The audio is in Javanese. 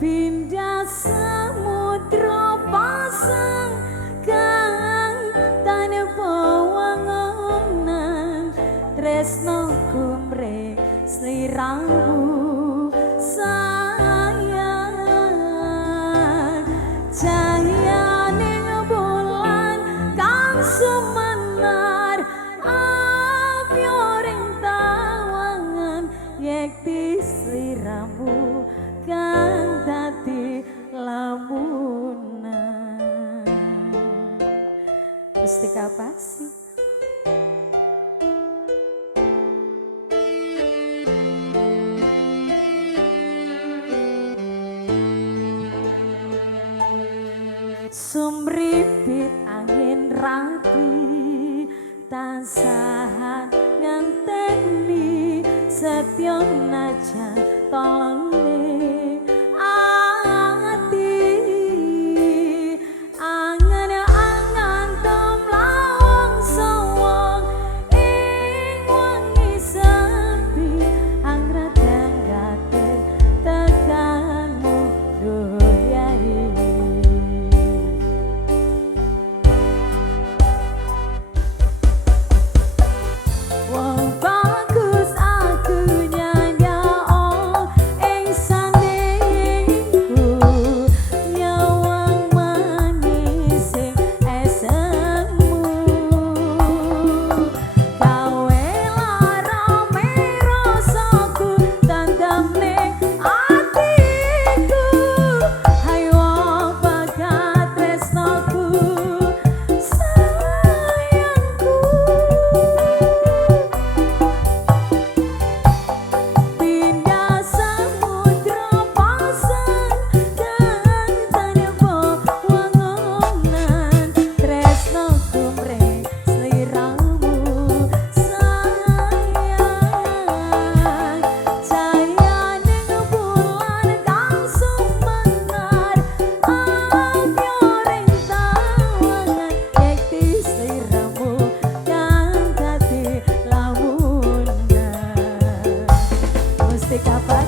pindah samudra pasang kang tanpa wangunan tresno kumre sliramu sayang cahayaning bulan kang sumenar apyoring tawangan yekti sliramu kang dadi lamunan. Gusti Kapasi sumripit angin rapi tansah ngenteni setya najan tolone ati angan-angan tomlawang sawang ing wengi sepi angradang gate tekanmu duh yai wong bagus aku nyanyao ing sandingku nyawang manis sing esemu gawe lara merosaku tandamne atiku hayo bagat tresnoku sayangku pindah samudra pasang kang tanpa wangunan tresno kumre sliramu sayang cahayaning bulan kang sumenar apyoring tawangan yekti sliramu kang dadi lamunan. Gusti Kapasi